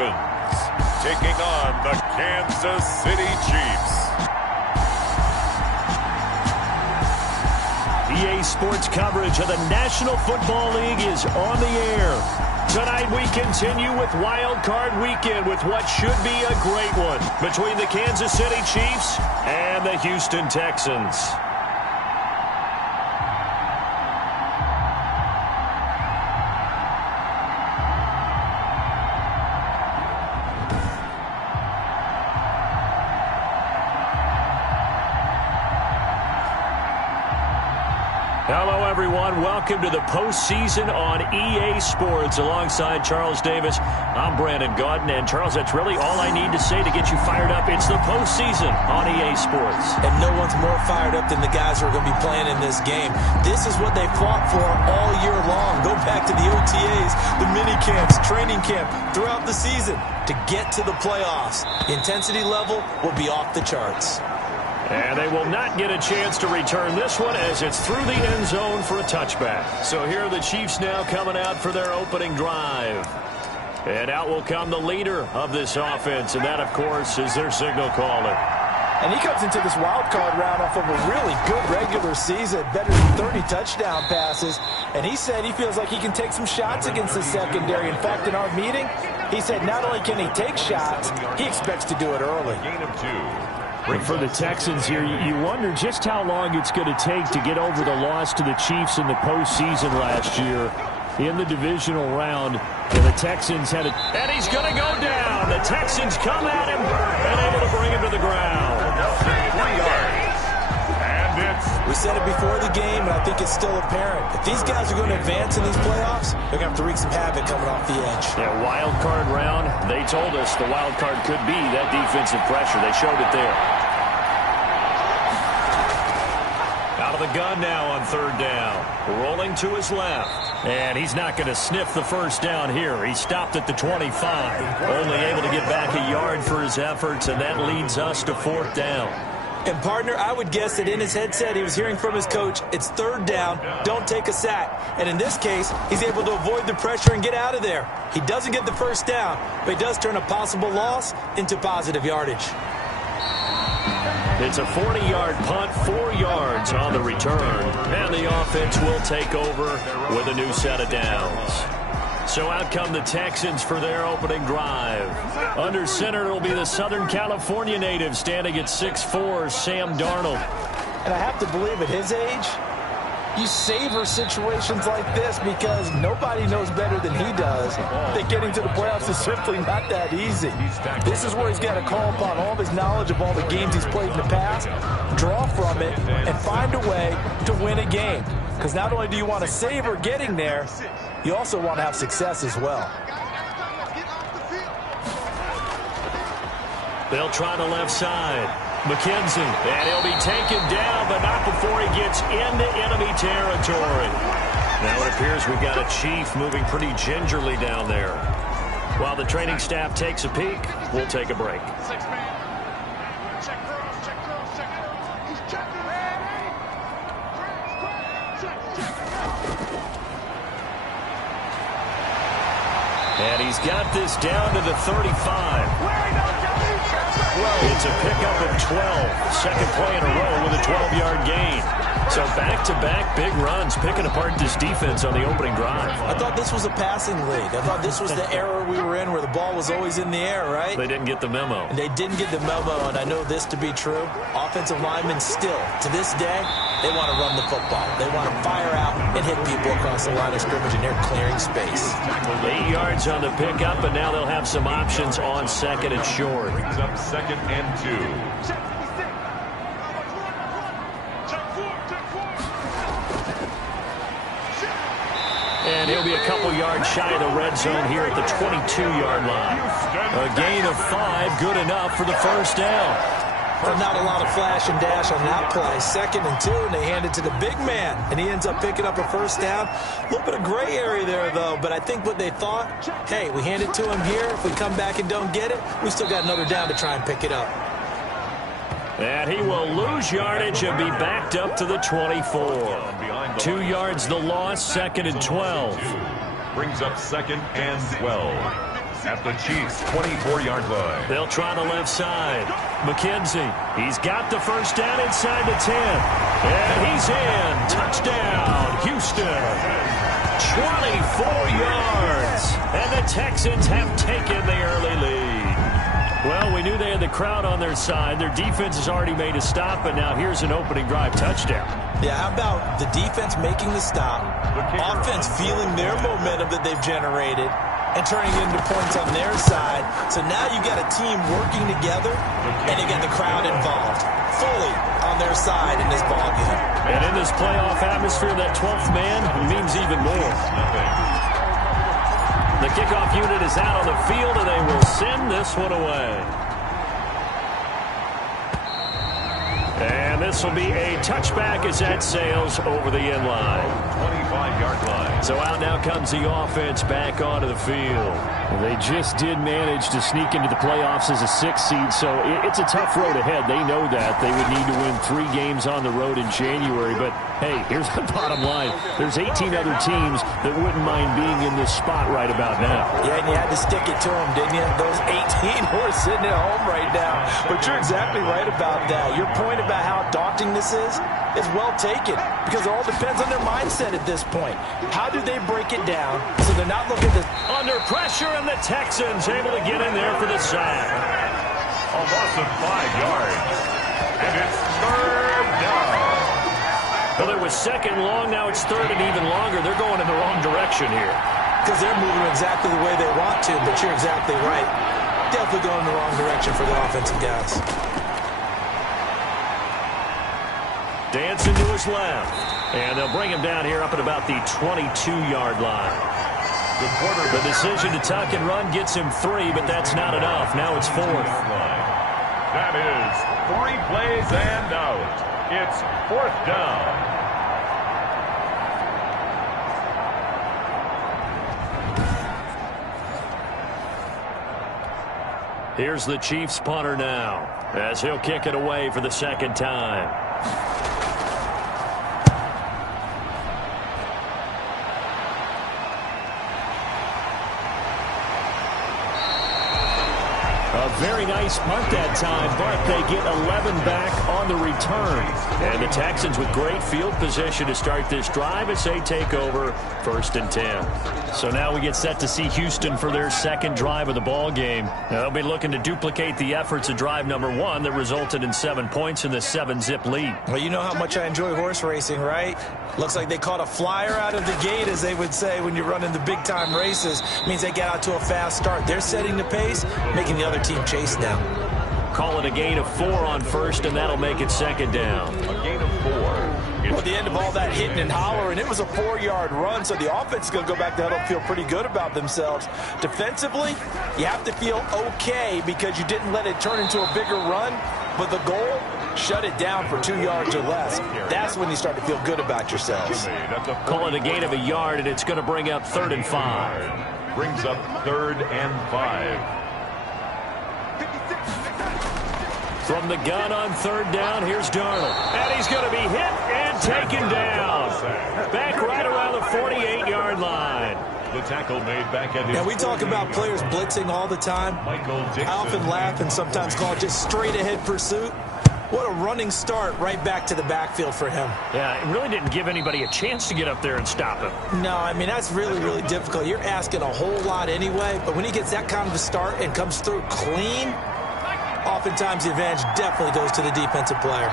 Texans taking on the Kansas City Chiefs. EA Sports coverage of the National Football League is on the air. Tonight we continue with Wild Card Weekend with what should be a great one between the Kansas City Chiefs and the Houston Texans. Hello, everyone. Welcome to the postseason on EA Sports. Alongside Charles Davis, I'm Brandon Gaudin. And, Charles, that's really all I need to say to get you fired up. It's the postseason on EA Sports. And no one's more fired up than the guys who are going to be playing in this game. This is what they fought for all year long. Go back to the OTAs, the mini camps, training camp, throughout the season to get to the playoffs. The intensity level will be off the charts. And they will not get a chance to return this one as it's through the end zone for a touchback. So here are the Chiefs now coming out for their opening drive. And out will come the leader of this offense, and that, of course, is their signal caller. And he comes into this wild card round off of a really good regular season, better than 30 touchdown passes. And he said he feels like he can take some shots against the secondary. In fact, in our meeting, he said not only can he take shots, he expects to do it early. Gain of 2. And for the Texans here, you wonder just how long it's going to take to get over the loss to the Chiefs in the postseason last year in the divisional round. And the Texans had it. And he's going to go down. The Texans come at him and able to bring him to the ground. 3 yards. And it's... We said it before the game, and I think it's still apparent. If these guys are going to advance in these playoffs, they're going to have to wreak some havoc coming off the edge. Yeah, wild card round. They told us the wild card could be that defensive pressure. They showed it there. Out of the gun now on third down. Rolling to his left. And he's not going to sniff the first down here. He stopped at the 25. Only able to get back a yard for his efforts, and that leads us to fourth down. And, partner, I would guess that in his headset he was hearing from his coach, it's third down, don't take a sack. And in this case, he's able to avoid the pressure and get out of there. He doesn't get the first down, but he does turn a possible loss into positive yardage. It's a 40-yard punt, 4 yards on the return. And the offense will take over with a new set of downs. So out come the Texans for their opening drive. Under center, it'll be the Southern California native standing at 6'4", Sam Darnold. And I have to believe at his age, you savor situations like this because nobody knows better than he does that getting to the playoffs is simply not that easy. This is where he's got to call upon all of his knowledge of all the games he's played in the past, draw from it, and find a way to win a game. Because not only do you want to savor getting there, you also want to have success as well. They'll try the left side. McKenzie, and he'll be taken down, but not before he gets into enemy territory. Now it appears we've got a Chief moving pretty gingerly down there. While the training staff takes a peek, we'll take a break. And he's got this down to the 35. It's a pickup of 12. Second play in a row with a 12-yard gain. So back-to-back big runs picking apart this defense on the opening drive. I thought this was a passing league. I thought this was the era we were in where the ball was always in the air, right? They didn't get the memo. And they didn't get the memo, and I know this to be true. Offensive linemen still, to this day, they want to run the football. They want to fire out and hit people across the line of scrimmage, and they're clearing space. 8 yards on the pickup, and now they'll have some options on second and short. Brings up 2nd and 2. And he'll be a couple yards shy of the red zone here at the 22-yard line. A gain of 5, good enough for the first down. But not a lot of flash and dash on that play. 2nd and 2, and they hand it to the big man. And he ends up picking up a first down. A little bit of gray area there, though. But I think what they thought, hey, we hand it to him here. If we come back and don't get it, we still got another down to try and pick it up. And he will lose yardage and be backed up to the 24. 2 yards the loss, 2nd and 12. Brings up 2nd and 12. at the Chiefs' 24-yard line. They'll try the left side. McKenzie, he's got the first down inside the 10. And he's in. Touchdown, Houston. 24 yards. And the Texans have taken the early lead. Well, we knew they had the crowd on their side. Their defense has already made a stop, but now here's an opening drive touchdown. Yeah, how about the defense making the stop, offense feeling their momentum that they've generated, and turning it into points on their side. So now you got a team working together, and you get the crowd involved fully on their side in this ballgame. And in this playoff atmosphere, that 12th man means even more. The kickoff unit is out on the field, and they will send this one away. And this will be a touchback as that sails over the end line. 25-yard line. So out now comes the offense back onto the field. They just did manage to sneak into the playoffs as a 6th seed, so it's a tough road ahead. They know that. They would need to win 3 games on the road in January. But, hey, here's the bottom line. There's 18 other teams that wouldn't mind being in this spot right about now. Yeah, and you had to stick it to them, didn't you? Those 18 who are sitting at home right now. But you're exactly right about that. Your point about how daunting this is well taken, because it all depends on their mindset at this point. How do they break it down so they're not looking to... Under pressure, and the Texans able to get in there for the sack. A loss of 5 yards. And it's 3rd down. Well, it was 2nd long, now it's 3rd and even longer. They're going in the wrong direction here. Because they're moving exactly the way they want to, but you're exactly right. Definitely going in the wrong direction for the offensive guys. Dancing to his left. And they'll bring him down here up at about the 22-yard line. The decision to tuck and run gets him 3, but that's not enough. Now it's 4th. That is 3 plays and out. It's 4th down. Here's the Chiefs punter now, as he'll kick it away for the 2nd time. A very nice punt that time, but they get 11 back on the return. And the Texans with great field position to start this drive as they take over 1st and 10. So now we get set to see Houston for their 2nd drive of the ball game. Now they'll be looking to duplicate the efforts of drive number 1 that resulted in 7 points in the 7-zip lead. Well, you know how much I enjoy horse racing, right? Looks like they caught a flyer out of the gate, as they would say when you're running the big-time races. Means they get out to a fast start. They're setting the pace, making the other team chase now. Call it a gain of 4 on 1st, and that'll make it 2nd down. A gain of 4. Well, at the end of all that hitting and hollering, it was a 4-yard run, so the offense is going to go back to huddle and feel pretty good about themselves. Defensively, you have to feel okay because you didn't let it turn into a bigger run, but the goal, shut it down for 2 yards or less. That's when you start to feel good about yourselves. Call it a gain of 1 yard, and it's going to bring up 3rd and 5. Brings up 3rd and 5. From the gun on 3rd down, here's Darnold. And he's going to be hit and taken down. Back right around the 48-yard line. The tackle made back at his... Now, we talk about players blitzing all the time. I often laugh and sometimes call it just straight-ahead pursuit. What a running start right back to the backfield for him. Yeah, it really didn't give anybody a chance to get up there and stop him. No, I mean, that's really, really difficult. You're asking a whole lot anyway, but when he gets that kind of a start and comes through clean, oftentimes the advantage definitely goes to the defensive player.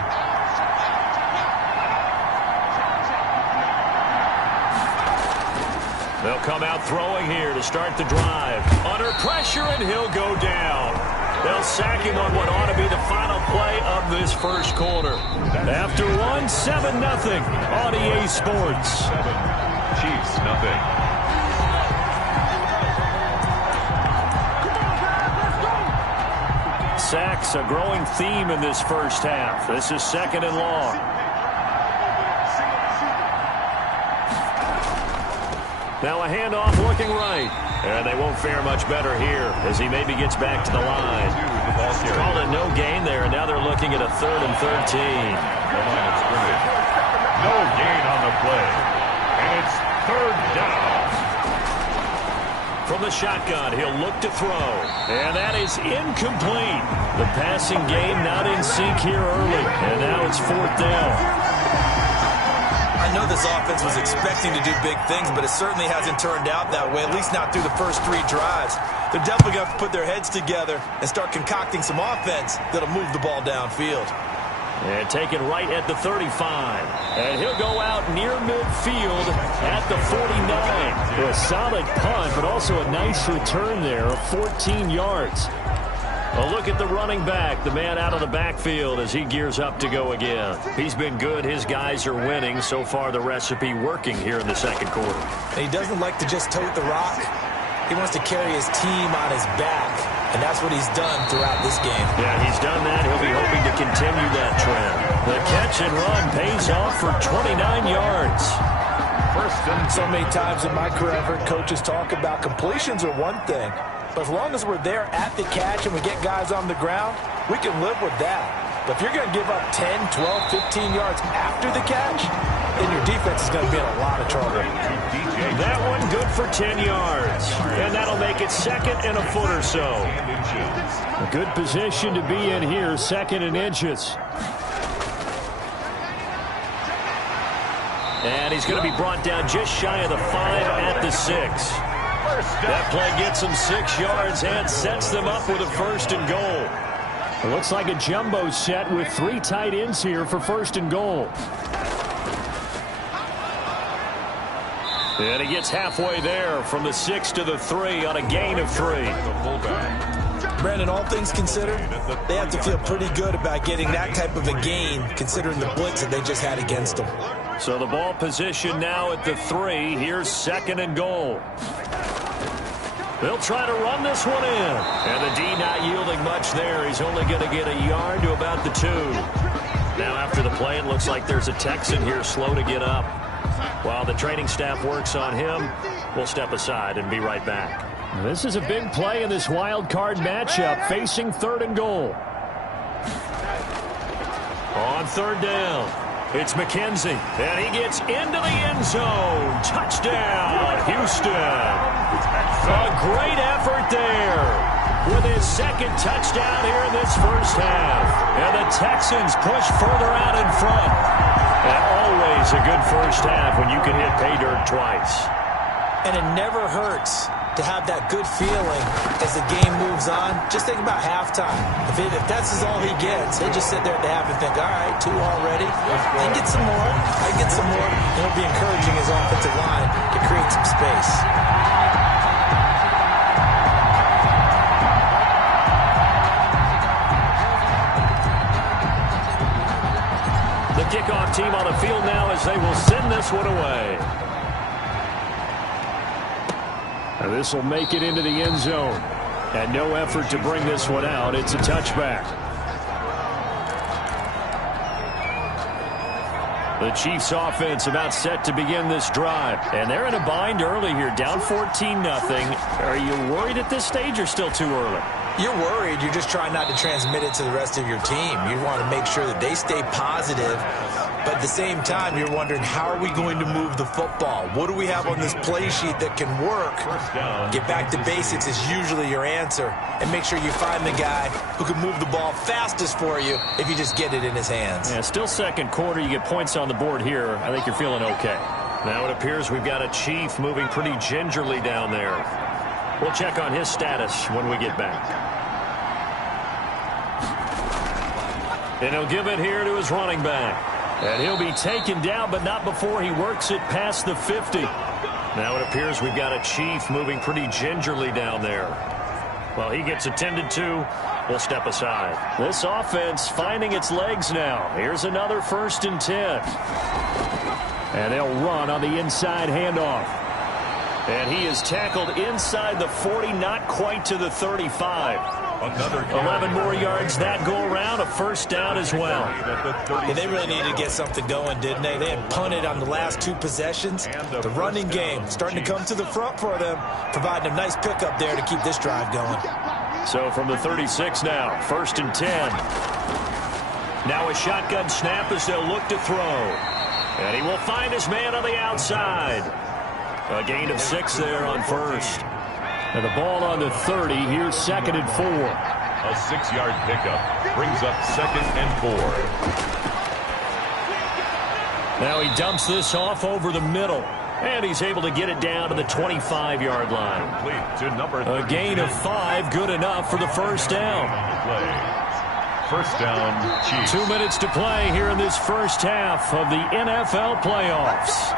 They'll come out throwing here to start the drive. Under pressure, and he'll go down. They'll sack him on what ought to be the final play of this first quarter. After 7-0 on EA Sports. 7, Chiefs, nothing. Sacks, a growing theme in this first half. This is 2nd and long. Now a handoff looking right. And they won't fare much better here as he maybe gets back to the line. Called a no gain there, and now they're looking at a 3rd and 13. The line of scrimmage. No gain on the play. And it's 3rd down. From the shotgun, he'll look to throw. And that is incomplete. The passing game not in sync here early. And now it's 4th down. I know this offense was expecting to do big things, but it certainly hasn't turned out that way, at least not through the first 3 drives. They're definitely going to put their heads together and start concocting some offense that'll move the ball downfield. And taken right at the 35. And he'll go out near midfield at the 49. A solid punt, but also a nice return there of 14 yards. A look at the running back, the man out of the backfield as he gears up to go again. He's been good. His guys are winning. So far, the recipe working here in the second quarter. And he doesn't like to just tote the rock. He wants to carry his team on his back, and that's what he's done throughout this game. Yeah, he's done that. He'll be hoping to continue that trend. The catch and run pays off for 29 yards. So many times in my career, I've heard coaches talk about completions are one thing, but as long as we're there at the catch and we get guys on the ground, we can live with that. But if you're going to give up 10, 12, 15 yards after the catch, then your defense is going to be in a lot of trouble. That one good for 10 yards. And that'll make it 2nd and a foot or so. A good position to be in here, 2nd and inches. And he's going to be brought down just shy of the 5 at the 6. That play gets him 6 yards and sets them up with a 1st and goal. It looks like a jumbo set with 3 tight ends here for 1st and goal. And he gets halfway there from the 6 to the 3 on a gain of 3. Brandon, all things considered, they have to feel pretty good about getting that type of a gain considering the blitz that they just had against them. So the ball position now at the 3. Here's 2nd and goal. They'll try to run this one in. And the D not yielding much there. He's only going to get a yard to about the 2. Now after the play, it looks like there's a Texan here slow to get up. While the training staff works on him, we'll step aside and be right back. This is a big play in this wild card matchup, facing 3rd and goal. On 3rd down, it's McKenzie, and he gets into the end zone. Touchdown, Houston. A great effort there with his 2nd touchdown here in this first half. And the Texans push further out in front. And always a good first half when you can hit pay dirt twice. And it never hurts to have that good feeling as the game moves on. Just think about halftime. If that's all he gets, he'll just sit there at the half and think, all right, 2 already. I get some more. I get some more. And he'll be encouraging his offensive line to create some space. The kickoff team on the field now as they will send this one away. And this will make it into the end zone. And no effort to bring this one out. It's a touchback. The Chiefs offense about set to begin this drive. And they're in a bind early here, down 14-0. Are you worried at this stage or still too early? You're worried. You're just trying not to transmit it to the rest of your team. You want to make sure that they stay positive. But at the same time, you're wondering, how are we going to move the football? What do we have on this play sheet that can work? Get back to basics is usually your answer. And make sure you find the guy who can move the ball fastest for you if you just get it in his hands. Yeah, still second quarter. You get points on the board here. I think you're feeling okay. Now it appears we've got a Chief moving pretty gingerly down there. We'll check on his status when we get back. And he'll give it here to his running back. And he'll be taken down, but not before he works it past the 50. Now it appears we've got a Chief moving pretty gingerly down there. Well, he gets attended to. We'll step aside. This offense finding its legs now. Here's another 1st and 10. And they'll run on the inside handoff. And he is tackled inside the 40, not quite to the 35. 11 more yards that go around, a 1st down as well. Yeah, they really needed to get something going, didn't they? They had punted on the last 2 possessions. The running game starting to come to the front for them, providing a nice pickup there to keep this drive going. So from the 36 now, 1st and 10. Now a shotgun snap as they'll look to throw. And he will find his man on the outside. A gain of 6 there on 1st. And the ball on the 30. Here's 2nd and 4. A 6-yard pickup brings up 2nd and 4. Now he dumps this off over the middle. And he's able to get it down to the 25-yard line. Complete to number A gain of 5, good enough for the first down. First down, Chiefs. 2 minutes to play here in this first half of the NFL playoffs.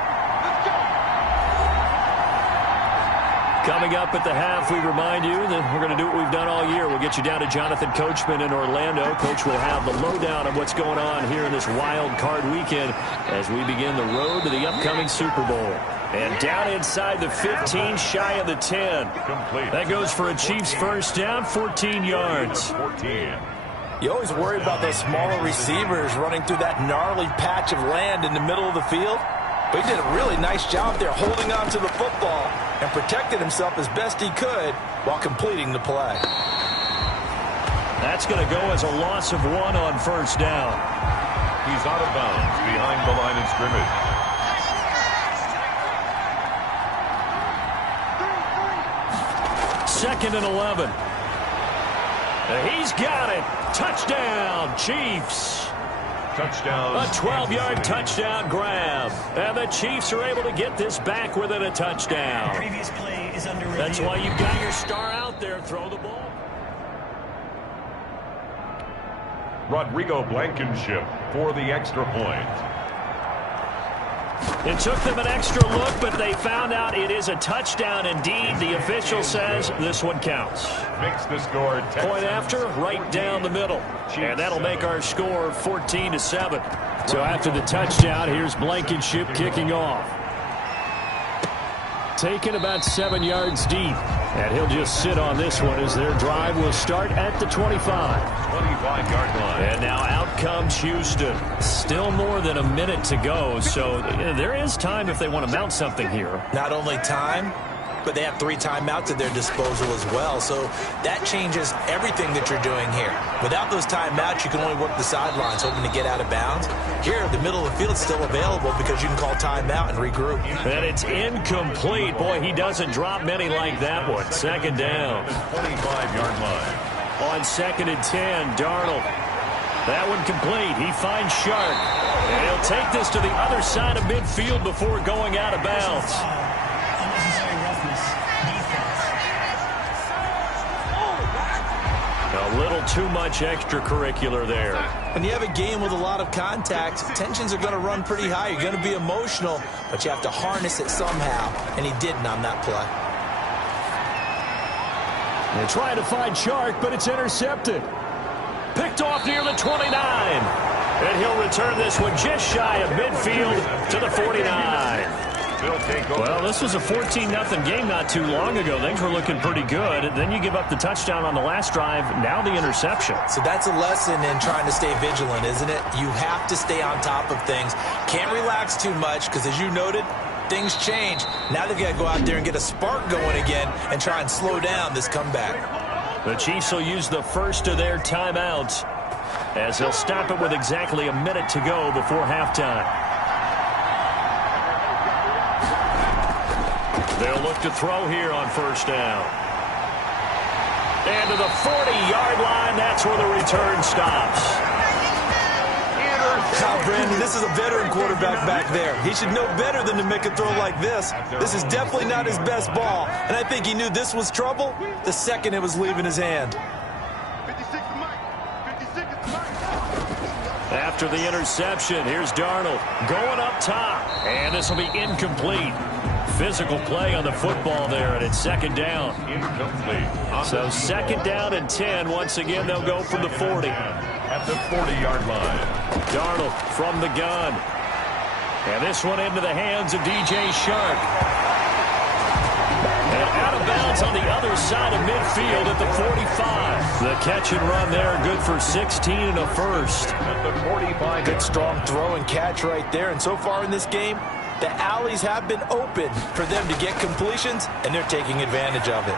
Coming up at the half, we remind you that we're going to do what we've done all year. We'll get you down to Jonathan Coachman in Orlando. Coach will have the lowdown of what's going on here in this wild card weekend as we begin the road to the upcoming Super Bowl. And down inside the 15, shy of the 10. Complete. That goes for a Chiefs first down, 14 yards. 14. You always worry about those smaller receivers running through that gnarly patch of land in the middle of the field. But he did a really nice job there holding on to the football and protected himself as best he could while completing the play. That's going to go as a loss of 1 on first down. He's out of bounds behind the line of scrimmage. Second and 11. He's got it. Touchdown, Chiefs. Touchdown. A 12-yard touchdown grab. And the Chiefs are able to get this back within a touchdown. Previous play is under review. That's why you've got your star out there. Throw the ball. Rodrigo Blankenship for the extra point. It took them an extra look, but they found out it is a touchdown indeed. The official says this one counts. Makes the score. Point after, right down the middle. And that'll make our score 14-7. So after the touchdown, here's Blankenship kicking off. Taken about 7 yards deep. And he'll just sit on this one as their drive will start at the 25. 25-yard line. And now out comes Houston. Still more than a minute to go, so there is time if they want to mount something here. Not only time, but they have 3 timeouts at their disposal as well. So that changes everything that you're doing here. Without those timeouts, you can only work the sidelines, hoping to get out of bounds. Here, the middle of the field is still available because you can call timeout and regroup. And it's incomplete. Boy, he doesn't drop many like that one. Second down. 25-yard line. On 2nd and 10, Darnold. That one complete. He finds Sharp. And he'll take this to the other side of midfield before going out of bounds. Unnecessary roughness. Defense. A little too much extracurricular there. When you have a game with a lot of contact, tensions are going to run pretty high. You're going to be emotional, but you have to harness it somehow, and he didn't on that play. They're trying to find Shark, but it's intercepted. Picked off near the 29. And he'll return this one just shy of midfield to the 49. Well, this was a 14-0 game not too long ago. Things were looking pretty good. Then you give up the touchdown on the last drive. Now the interception. So that's a lesson in trying to stay vigilant, isn't it? You have to stay on top of things. Can't relax too much because, as you noted, things change. Now they've got to go out there and get a spark going again and try and slow down this comeback. The Chiefs will use the first of their timeouts as they'll stop it with exactly a minute to go before halftime. They'll look to throw here on first down. And to the 40-yard line, that's where the return stops. Now, Brandon, this is a veteran quarterback back there. He should know better than to make a throw like this. This is definitely not his best ball, and I think he knew this was trouble the second it was leaving his hand. After the interception, here's Darnold going up top, and this will be incomplete. Physical play on the football there, and it's second down. Incomplete. So second down and 10. Once again, they'll go from the 40. At the 40-yard line. Darnold from the gun. And this one into the hands of DJ Shark. And out of bounds on the other side of midfield at the 45. The catch and run there, good for 16 and a first. At the 45. Good strong throw and catch right there. And so far in this game, the alleys have been open for them to get completions, and they're taking advantage of it.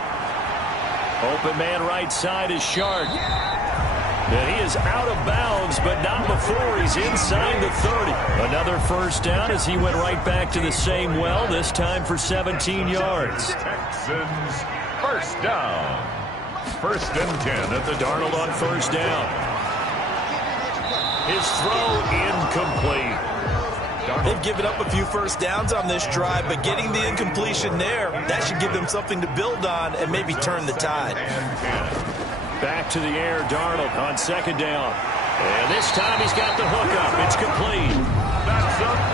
Open man right side is Shark. And he is out of bounds, but not before he's inside the 30. Another first down as he went right back to the same well, this time for 17 yards. Texans first down. 1st and 10 at the Darnold on first down. His throw incomplete. They've given up a few first downs on this drive, but getting the incompletion there, that should give them something to build on and maybe turn the tide. Back to the air, Darnold on 2nd down. And this time he's got the hookup. It's complete.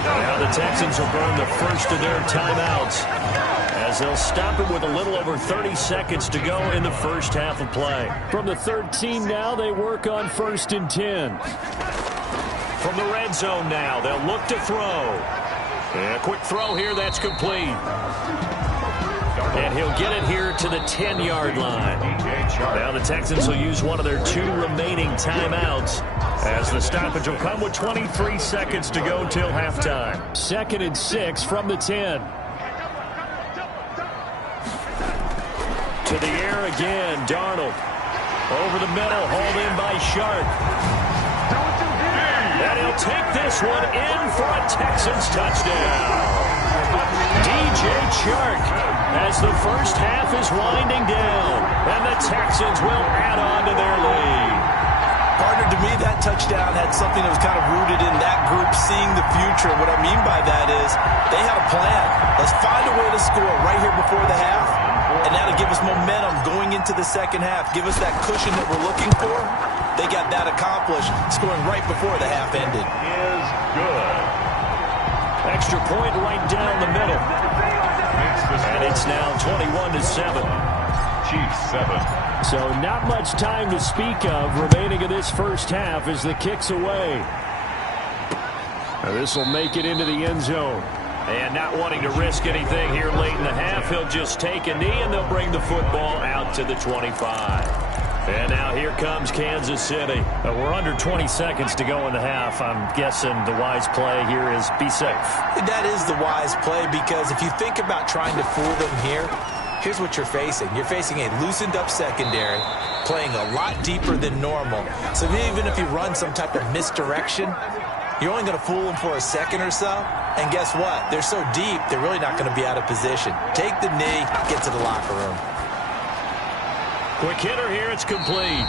Now the Texans will burn the first of their timeouts as they'll stop it with a little over 30 seconds to go in the first half of play. From the 13 now, they work on 1st and 10. From the red zone now, they'll look to throw. And a quick throw here, that's complete. And he'll get it here to the 10-yard line. Now the Texans will use one of their 2 remaining timeouts as the stoppage will come with 23 seconds to go till halftime. 2nd and 6 from the 10. To the air again, Darnold. Over the middle, hauled in by Sharp. And he'll take this one in for a Texans touchdown. DJ Chark as the first half is winding down. And the Texans will add on to their lead. Partner, to me, that touchdown had something that was kind of rooted in that group seeing the future. What I mean by that is they had a plan. Let's find a way to score right here before the half. And that'll give us momentum going into the second half. Give us that cushion that we're looking for. They got that accomplished, scoring right before the half ended. is good. Extra point right down the middle. And it's now 21-7. Chiefs 7. So not much time to speak of remaining in this first half as the kick's away. This will make it into the end zone. And not wanting to risk anything here late in the half, he'll just take a knee and they'll bring the football out to the 25. And now here comes Kansas City. We're under 20 seconds to go in the half. I'm guessing the wise play here is be safe. That is the wise play because if you think about trying to fool them here, here's what you're facing. You're facing a loosened up secondary, playing a lot deeper than normal. So even if you run some type of misdirection, you're only going to fool them for a second or so. And guess what? They're so deep, they're really not going to be out of position. Take the knee, get to the locker room. Quick hitter here, it's complete.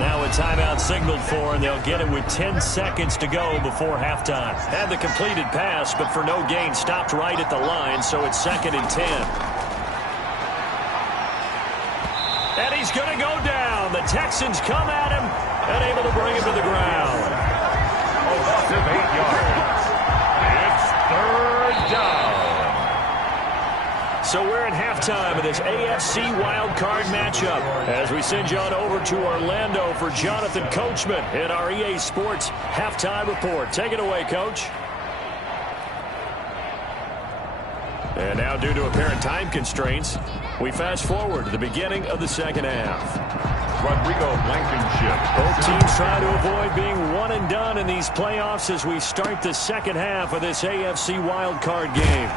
Now a timeout signaled for, and they'll get it with 10 seconds to go before halftime. Had the completed pass, but for no gain, stopped right at the line, so it's 2nd and 10. And he's going to go down. The Texans come at him and able to bring him to the ground. A loss of 8 yards. It's 3rd down. So we're at halftime of this AFC wildcard matchup as we send you on over to Orlando for Jonathan Coachman in our EA Sports halftime report. Take it away, Coach. And now, due to apparent time constraints, we fast forward to the beginning of the second half. Rodrigo Blankenship. Both teams try to avoid being one and done in these playoffs as we start the second half of this AFC wildcard game.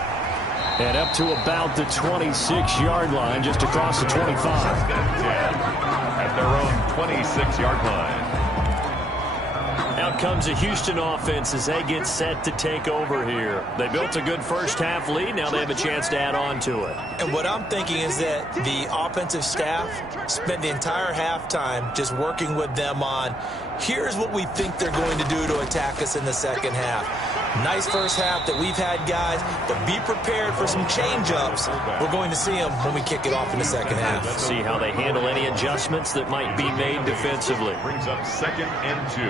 And up to about the 26-yard line, just across the 25. At their own 26-yard line. Out comes the Houston offense as they get set to take over here. They built a good first half lead. Now they have a chance to add on to it. And what I'm thinking is that the offensive staff spent the entire halftime just working with them on, here's what we think they're going to do to attack us in the second half. Nice first half that we've had, guys, but be prepared for some change-ups. We're going to see them when we kick it off in the second half. Let's see how they handle any adjustments that might be made defensively. Brings up 2nd and 2.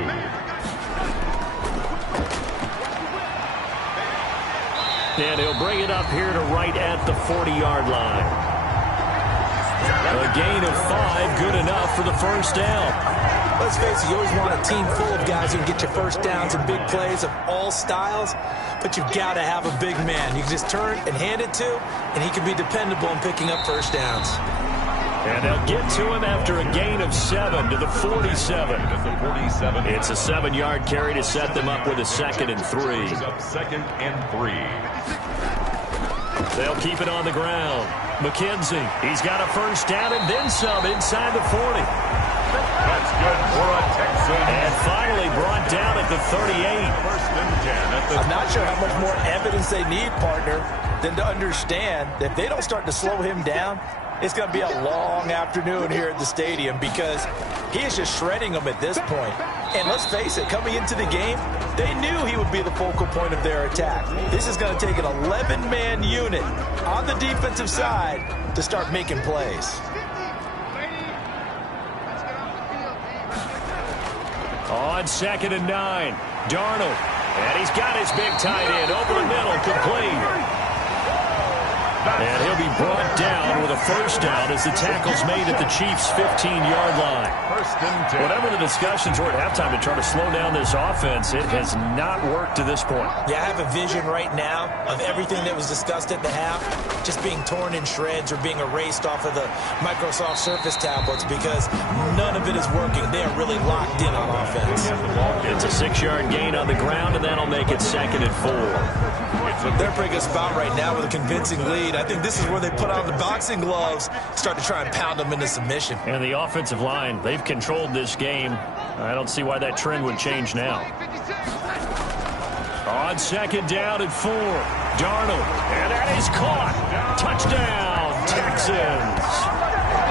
And he'll bring it up here to right at the 40-yard line. A gain of 5, good enough for the first down. Let's face it, you always want a team full of guys who can get your first downs and big plays of all styles, but you've got to have a big man. You can just turn and hand it to, and he can be dependable in picking up first downs. And they'll get to him after a gain of 7 to the 47. It's a 7-yard carry to set them up with a 2nd and 3. 2nd and 3. They'll keep it on the ground. McKenzie, he's got a first down and then some inside the 40. That's good for a Texan. And finally brought down at the 38. First and 10 I'm not sure how much more evidence they need, partner, than to understand that if they don't start to slow him down, it's going to be a long afternoon here at the stadium because he is just shredding them at this point. And let's face it, coming into the game, they knew he would be the focal point of their attack. This is going to take an 11-man unit on the defensive side to start making plays. On 2nd and 9, Darnold. And he's got his big tight end over the middle, complete. And he'll be brought down with a first down as the tackle's made at the Chiefs' 15-yard line. First and 10. Whatever the discussions were at halftime to try to slow down this offense, it has not worked to this point. Yeah, I have a vision right now of everything that was discussed at the half just being torn in shreds or being erased off of the Microsoft Surface tablets because none of it is working. They are really locked in on offense. It's a 6-yard gain on the ground, and that'll make it 2nd and 4. They're pretty good spot right now with a convincing lead. I think this is where they put on the boxing gloves, start to try and pound them into submission. And the offensive line, they've controlled this game. I don't see why that trend would change now. On 2nd down and 4, Darnold. And that is caught. Touchdown, Texans.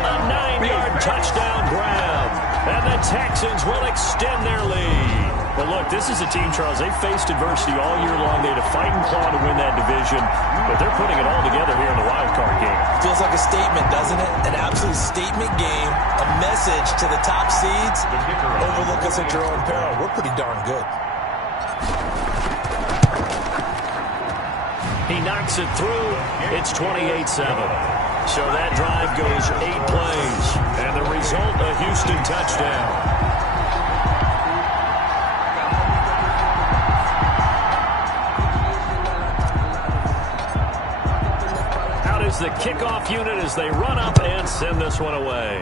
A 9-yard touchdown grab. And the Texans will extend their lead. But look, this is a team, Charles, they've faced adversity all year long. They had to fight and claw to win that division, but they're putting it all together here in the wild card game. Feels like a statement, doesn't it? An absolute statement game, a message to the top seeds. Overlook us at your own peril. We're pretty darn good. He knocks it through. It's 28-7. So that drive goes 8 plays, and the result, a Houston touchdown. The kickoff unit as they run up and send this one away.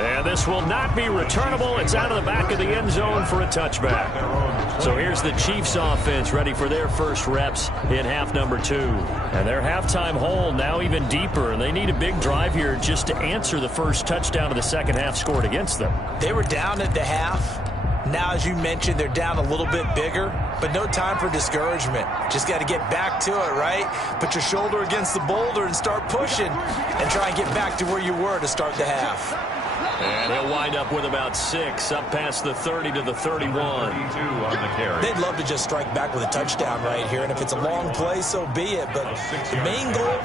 And this will not be returnable. It's out of the back of the end zone for a touchback. So here's the Chiefs offense ready for their first reps in half number 2. And their halftime hole now even deeper. And they need a big drive here just to answer the first touchdown of the second half scored against them. They were down at the half. Now, as you mentioned, they're down a little bit bigger, but no time for discouragement. Just got to get back to it, right? Put your shoulder against the boulder and start pushing and try and get back to where you were to start the half. And he'll wind up with about 6 up past the 30 to the 31. They'd love to just strike back with a touchdown right here, and if it's a long play, so be it. But the main goal,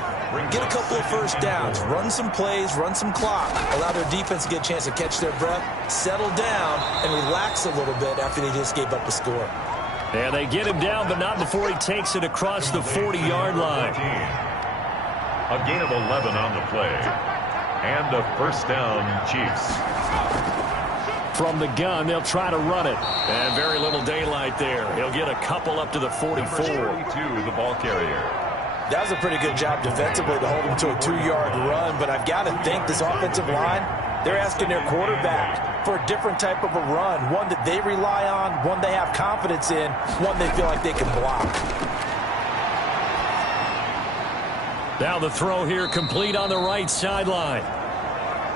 get a couple of first downs, run some plays, run some clock, allow their defense to get a chance to catch their breath, settle down, and relax a little bit after they just gave up a score. And they get him down, but not before he takes it across the 40-yard line. A gain of 11 on the play. And a first down, Chiefs. From the gun, they'll try to run it. And very little daylight there. He'll get a couple up to the 44. 42, the ball carrier. That was a pretty good job defensively to hold him to a 2-yard run, but I've got to think this offensive line, they're asking their quarterback for a different type of a run, one that they rely on, one they have confidence in, one they feel like they can block. Now the throw here complete on the right sideline.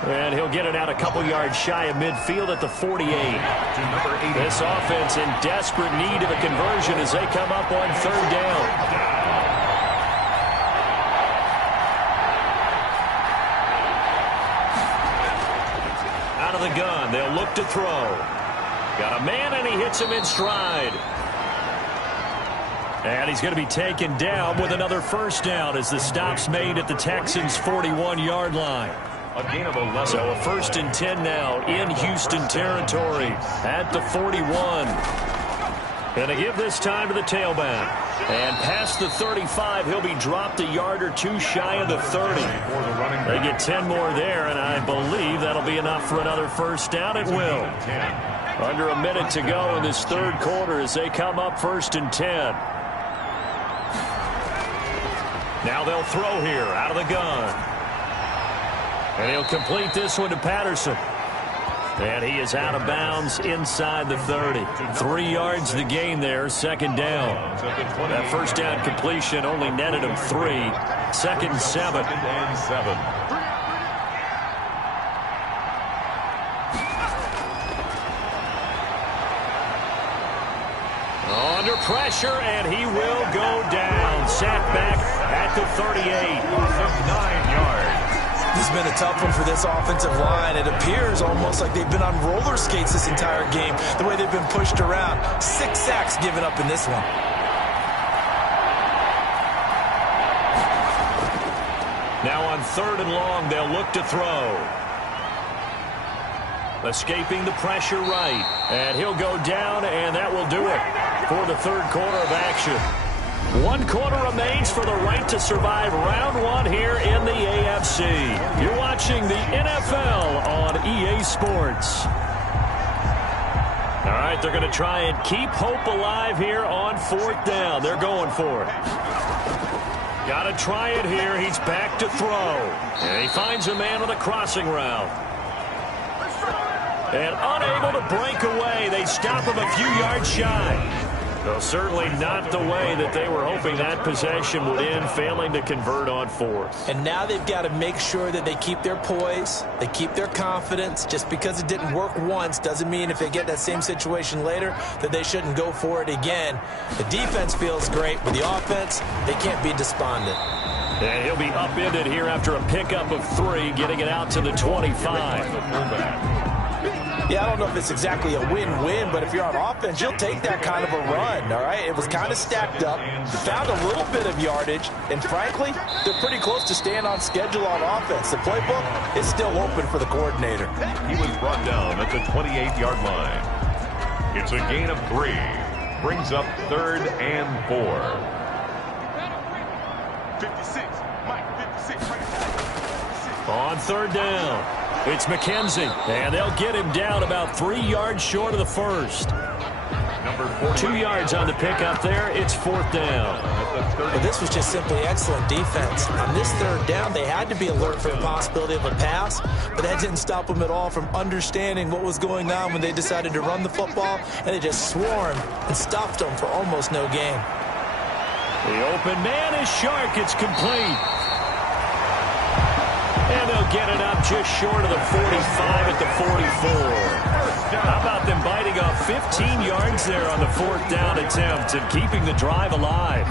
And he'll get it out a couple yards shy of midfield at the 48. This offense in desperate need of a conversion as they come up on 3rd down. Out of the gun, they'll look to throw. Got a man, and he hits him in stride. And he's going to be taken down with another first down as the stop's made at the Texans' 41-yard line. A gain of 11. So a 1st and 10 now in Houston territory at the 41. Going to give this time to the tailback. And past the 35, he'll be dropped a yard or 2 shy of the 30. They get 10 more there, and I believe that'll be enough for another first down. It will. Under a minute to go in this 3rd quarter as they come up 1st and 10. Now they'll throw here out of the gun. And he'll complete this one to Patterson. And he is out of bounds inside the 30. 3 yards the gain there, 2nd down. That first down completion only netted him 3. 2nd and 7. Under pressure, and he will go down. Sat back at the 38. 9 yards. This has been a tough one for this offensive line. It appears almost like they've been on roller skates this entire game, the way they've been pushed around. 6 sacks given up in this one. Now on 3rd and long, they'll look to throw. Escaping the pressure right. And he'll go down, and that will do it for the 3rd quarter of action. 1 quarter remains for the right to survive round 1 here in the AFC. You're watching the NFL on EA Sports. All right, they're going to try and keep hope alive here on 4th down. They're going for it. Got to try it here. He's back to throw. And he finds a man on the crossing route. And unable to break away. They stop him a few yards shy. Well, certainly not the way that they were hoping that possession would end, failing to convert on 4th. And now they've got to make sure that they keep their poise, they keep their confidence. Just because it didn't work once doesn't mean if they get that same situation later that they shouldn't go for it again. The defense feels great, but the offense, they can't be despondent. And he'll be upended here after a pickup of 3, getting it out to the 25. Yeah, I don't know if it's exactly a win-win, but if you're on offense, you'll take that kind of a run, all right? It was kind of stacked up, found a little bit of yardage, and frankly, they're pretty close to staying on schedule on offense. The playbook is still open for the coordinator. He was brought down at the 28-yard line. It's a gain of 3. Brings up 3rd and 4. 56, Mike, 56, right there. On 3rd down, it's McKenzie, and they'll get him down about 3 yards short of the 1st. Number 4. 2 yards on the pickup there. It's 4th down. Well, this was just simply excellent defense. On this 3rd down, they had to be alert for the possibility of a pass, but that didn't stop them at all from understanding what was going on when they decided to run the football, and they just swarmed and stopped them for almost no gain. The open man is Shark. It's complete. And they'll get it up just short of the 45 at the 44. How about them biting off 15 yards there on the 4th down attempt and keeping the drive alive?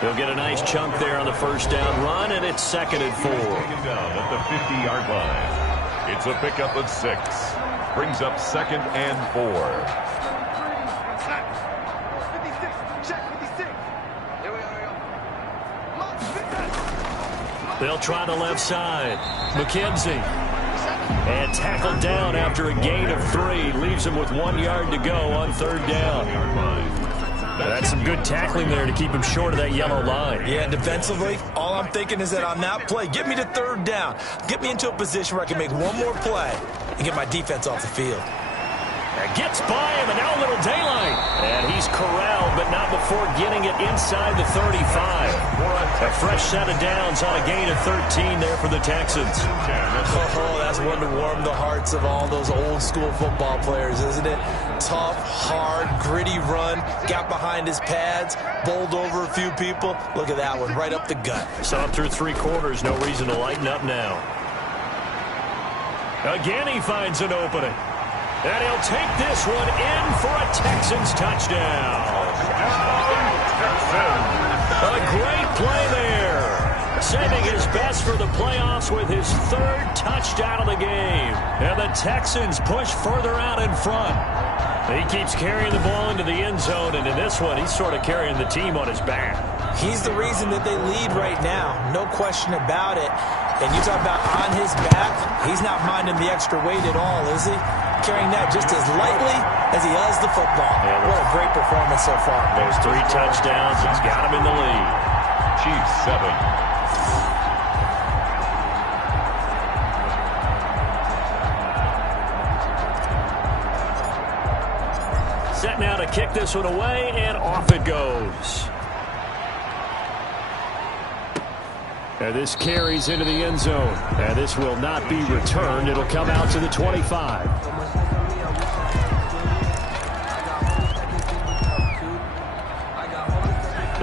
They'll get a nice chunk there on the 1st down run, and it's 2nd and 4. Taken down at the 50-yard line. It's a pickup of 6. Brings up 2nd and 4. 56, check 56. Here we go. They'll try the left side. McKenzie. And tackled down after a gain of 3. Leaves him with 1 yard to go on 3rd down. That's some good tackling there to keep him short of that yellow line. Yeah, defensively, all I'm thinking is that on that play, get me to 3rd down. Get me into a position where I can make one more play and get my defense off the field. And gets by him, and now a little daylight. And he's corralled, but not before getting it inside the 35. A fresh set of downs on a gain of 13 there for the Texans. Oh, that's one to warm the hearts of all those old-school football players, isn't it? Tough, hard, gritty run, got behind his pads, bowled over a few people. Look at that one, right up the gut. Saw him through 3 quarters, no reason to lighten up now. Again, he finds an opening. And he'll take this one in for a Texans touchdown. A great play there. Saving his best for the playoffs with his 3rd touchdown of the game. And the Texans push further out in front. He keeps carrying the ball into the end zone, and in this one, he's sort of carrying the team on his back. He's the reason that they lead right now, no question about it. And you talk about on his back, he's not minding the extra weight at all, is he? Carrying that just as lightly as he does the football. Yeah, what a great performance so far. Those 3 touchdowns, he's got him in the lead. Chiefs 7. Set now to kick this one away, and off it goes. And this carries into the end zone. And this will not be returned. It'll come out to the 25.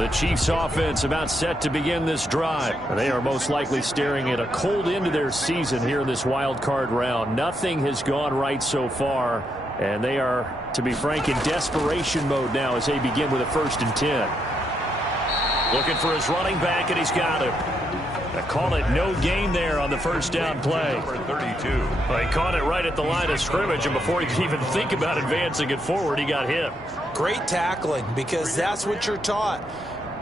The Chiefs offense about set to begin this drive. They are most likely staring at a cold end to their season here in this wild card round. Nothing has gone right so far, and they are, to be frank, in desperation mode now as they begin with a 1st and 10. Looking for his running back, and he's got him. They call it no gain there on the 1st down play. Number 32. Well, he caught it right at the line of scrimmage, and before he could even think about advancing it forward, he got hit. Great tackling, because that's what you're taught.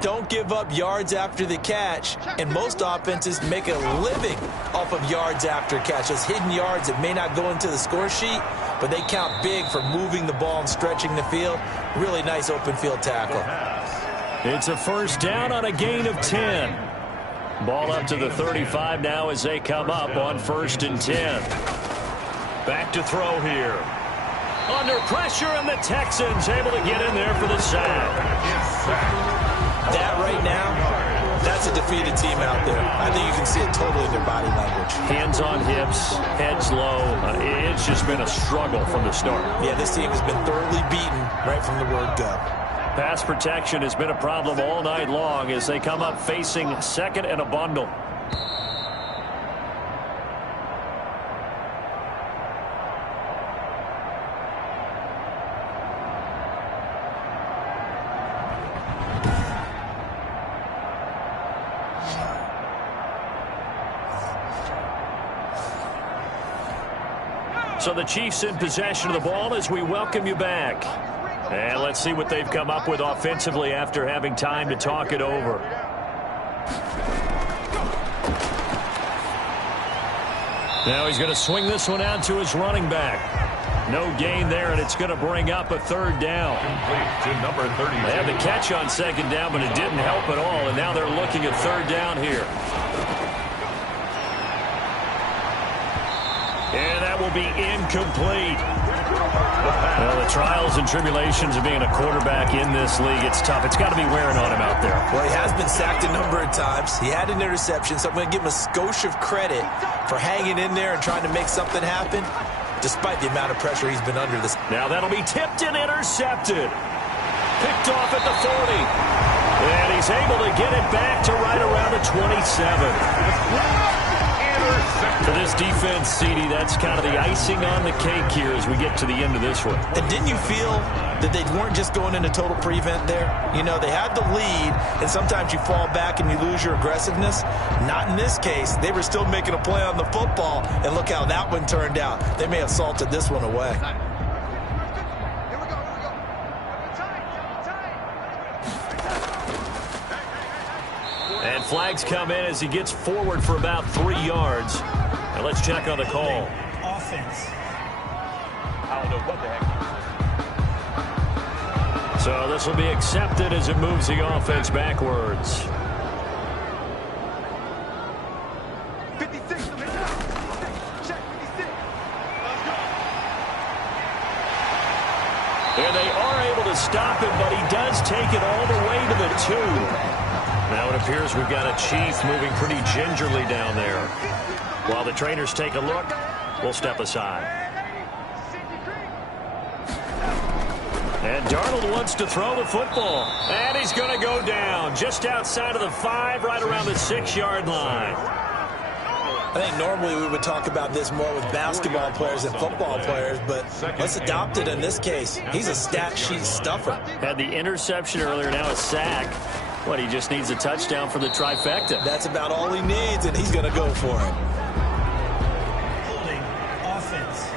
Don't give up yards after the catch, and most offenses make a living off of yards after catch. Those hidden yards that may not go into the score sheet, but they count big for moving the ball and stretching the field. Really nice open field tackle. It's a 1st down on a gain of 10. Ball up to the 35 now as they come up on 1st and 10. Back to throw here. Under pressure, and the Texans able to get in there for the sack. That right now, that's a defeated team out there. I think you can see it totally in their body language. Hands on hips, heads low. It's just been a struggle from the start. Yeah, this team has been thoroughly beaten right from the word go. Pass protection has been a problem all night long as they come up facing 2nd and a bundle. So the Chiefs in possession of the ball as we welcome you back. And let's see what they've come up with offensively after having time to talk it over. Now he's going to swing this one out to his running back. No gain there, and it's going to bring up a 3rd down. Complete to number 30. They had the catch on 2nd down, but it didn't help at all, and now they're looking at 3rd down here. And that will be incomplete. Well, the trials and tribulations of being a quarterback in this league, it's tough. It's got to be wearing on him out there. Well, he has been sacked a number of times. He had an interception, so I'm going to give him a skosh of credit for hanging in there and trying to make something happen, despite the amount of pressure he's been under this. Now that'll be tipped and intercepted. Picked off at the 40. And he's able to get it back to right around the 27. For this defense, CD, that's kind of the icing on the cake here as we get to the end of this one. And didn't you feel that they weren't just going into total prevent there? You know, they had the lead, and sometimes you fall back and you lose your aggressiveness. Not in this case. They were still making a play on the football, and look how that one turned out. They may have salted this one away. And flags come in as he gets forward for about 3 yards. Now let's check on the call. Offense. I don't know what the heck. So this will be accepted as it moves the offense backwards. 56. Check 56. And they are able to stop him, but he does take it all the way to the 2. Now it appears we've got a Chief moving pretty gingerly down there. While the trainers take a look, we'll step aside. And Darnold wants to throw the football. And he's going to go down just outside of the 5, right around the 6-yard line. I think normally we would talk about this more with basketball players and football players, but let's adopt it in this case. He's a stat sheet stuffer. Had the interception earlier, now a sack. What, he just needs a touchdown for the trifecta. That's about all he needs, and he's going to go for it. Holding. Offense.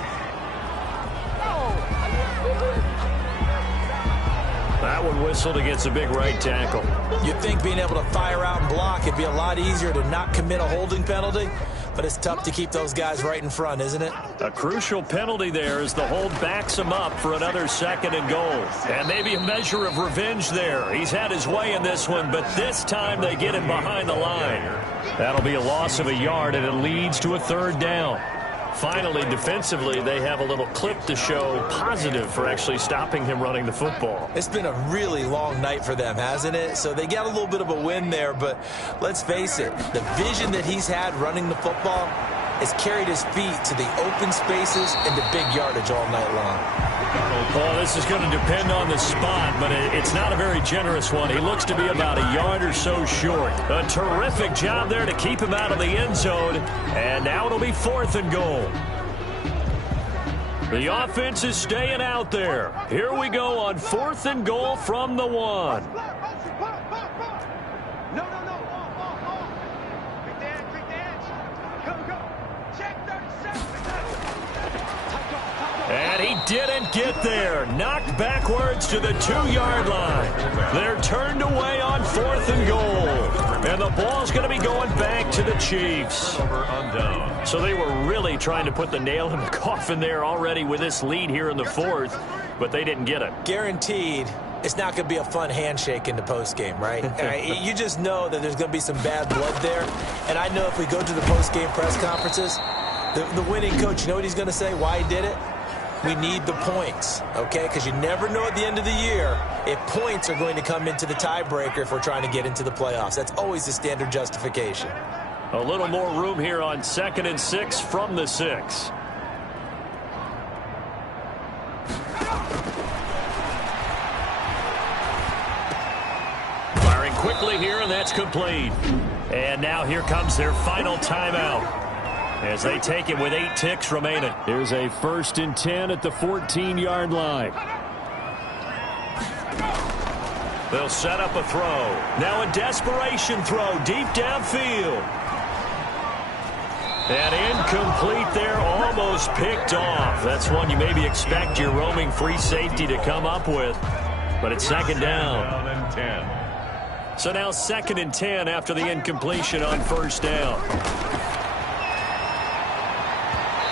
That one whistled against a big right tackle. You'd think being able to fire out and block, it'd be a lot easier to not commit a holding penalty, but it's tough to keep those guys right in front, isn't it? A crucial penalty there as the hold backs him up for another 2nd and goal. And maybe a measure of revenge there. He's had his way in this one, but this time they get him behind the line. That'll be a loss of a yard, and it leads to a 3rd down. Finally, defensively, they have a little clip to show positive for actually stopping him running the football. It's been a really long night for them, hasn't it? So they got a little bit of a win there, but let's face it, the vision that he's had running the football, has carried his feet to the open spaces and the big yardage all night long. Well, this is going to depend on the spot, but it's not a very generous one. He looks to be about a yard or so short. A terrific job there to keep him out of the end zone, and now it'll be 4th and goal. The offense is staying out there. Here we go on 4th and goal from the 1. No. Quick dance. Go. Check 37. And he didn't get there. Knocked backwards to the 2-yard line. They're turned away on 4th and goal. And the ball's going to be going back to the Chiefs. So they were really trying to put the nail in the coffin there already with this lead here in the 4th, but they didn't get it. Guaranteed, it's not going to be a fun handshake in the postgame, right? You just know that there's going to be some bad blood there. And I know if we go to the postgame press conferences, the winning coach, you know what he's going to say, why he did it? We need the points, okay? Because you never know at the end of the year if points are going to come into the tiebreaker if we're trying to get into the playoffs. That's always the standard justification. A little more room here on 2nd and 6 from the 6. Firing quickly here, and that's complete. And now here comes their final timeout as they take it with 8 ticks remaining. Here's a 1st and 10 at the 14-yard line. They'll set up a throw. Now a desperation throw deep downfield. And incomplete there, almost picked off. That's one you maybe expect your roaming free safety to come up with. But it's 2nd down. So now 2nd and 10 after the incompletion on 1st down.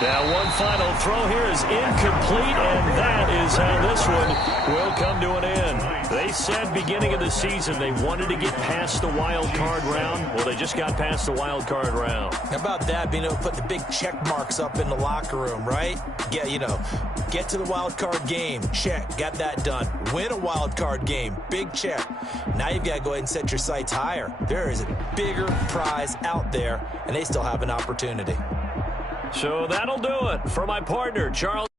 Now one final throw here is incomplete, and that is how this one will come to an end. They said beginning of the season they wanted to get past the wild card round. Well, they just got past the wild card round. How about that, being able to put the big check marks up in the locker room, right? Yeah, get to the wild card game, check, got that done. Win a wild card game, big check. Now you've got to go ahead and set your sights higher. There is a bigger prize out there, and they still have an opportunity. So that'll do it for my partner, Charles.